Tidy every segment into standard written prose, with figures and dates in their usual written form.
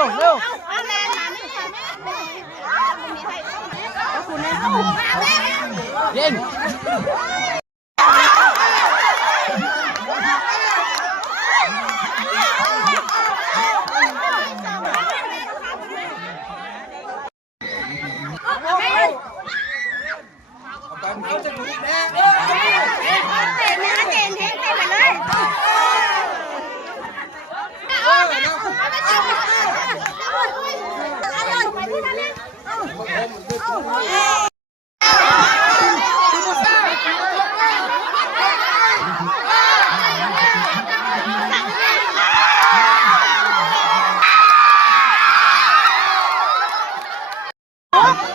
ร็วเร็วยิงเขาจะดูแลเตะนะเตะทิ้งไปเลย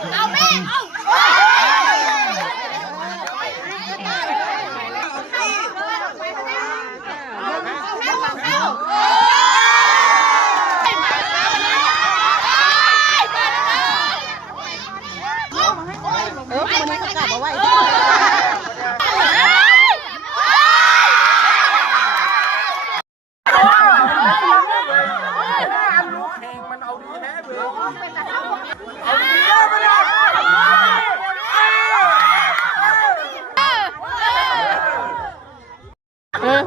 เอาแม่มันไม่กลับมาไว้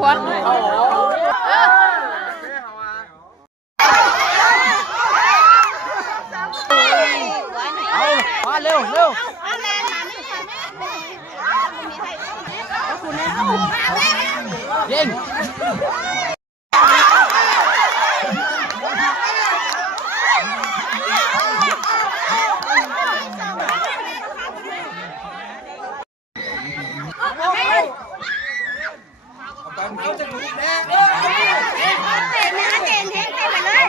ควันเลยมาเร็วเร็วยิงเขาจะดูแลเตะนะเตะทิ้งไปเลย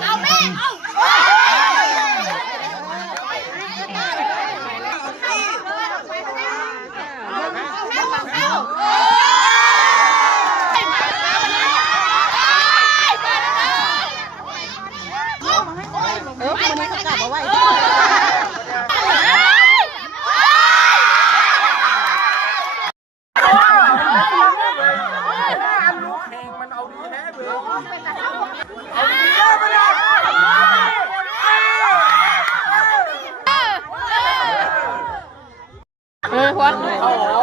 เอาแม่มันไม่กลับมาไว้ควันเลย